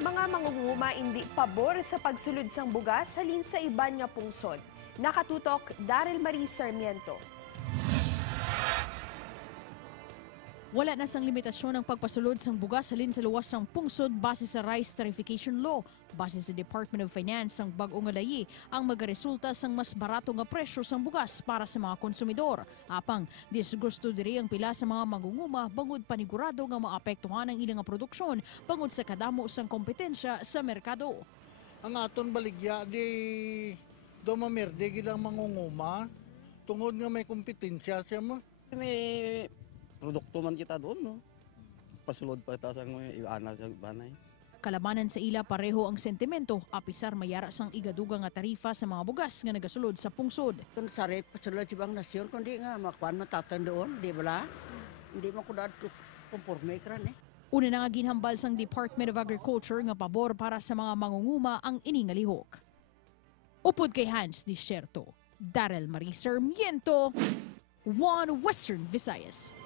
Mga mangunguma hindi pabor sa pagsulod sang bugas halin sa iban nga pungsod. Nakatutok Daryl Marie Sarmiento. Wala na sang limitasyon ang pagpasulod sang bugas halin sa luwas sang pungsod base sa Rice Tarification Law. Base sa Department of Finance, ang bag-o nga layi ang magaresulta sang mas barato nga presyo sang bugas para sa mga konsumidor. Apang, disgusto diri ang pila sa mga mangunguma bangod panigurado nga maapektuhan ang ilang nga produksyon bangod sa kadamo sang kompetensya sa merkado. Ang aton baligya di dumamerde gid ang mangunguma tungod nga may kompetensya siya mo. May produkto man kita doon, no? Pasulod pa kita sa iana sa banay. Kalabanan sa ila pareho ang sentimento, apisar mayara sang igaduga nga tarifa sa mga bugas nga nagasulod sa pungsod. Kung sarip pasulod sa ibang nasyon, kundi nga makuan matatan doon, di ba? Hindi mo kudad kumporme kran eh. Una na nga ginhambal sang Department of Agriculture nga pabor para sa mga mangunguma ang iningalihok. Upod kay Hans Disierto, Daryl Marie Sarmiento, One Western Visayas.